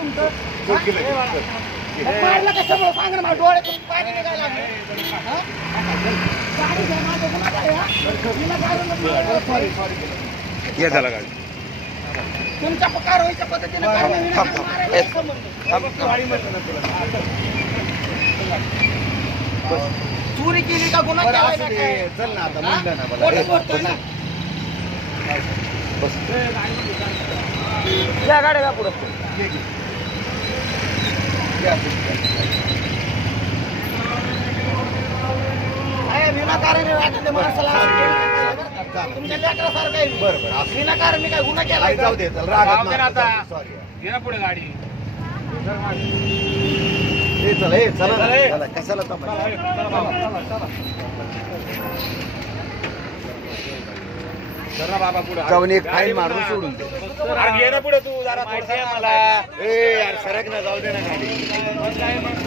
तुमचं? मारलं कशामुळे सांग ना मला डोळ्यातून पाणी निघायला लागलं. हा? गाडी घ्या, माझं गुन्हा काय हा? कारण. हे झालं गाडी. तुमच्या कारवाईच्या पद्धतीने कारवाई विनाकारण मारायला काय संबंध? चोरी केली का? गुन्हा केलाय का काय? चल ना आता हा? म्हणलं ना मला कोर्टात बोलतोय ना. या गाड्या का पुढं. काय विनाकारण राहते माणसाला तुमच्या लेकरासारखं आहे. बरं बरं असं विनाकारण मी काय गुन्हा केलाय का? जाऊ दे चल रागात जाऊ दे ना मारतो, आता. sorry. ये ना पुढे गाडी ए चला ए चला चला, ए. चला कशाला थांबायचं? चल ना बाबा पुढे जाऊन एक फाईन मारून सोडून दे घे ना पुढे तू जरा थोडंसं मला ए सरक ना जाऊ दे ना गाडी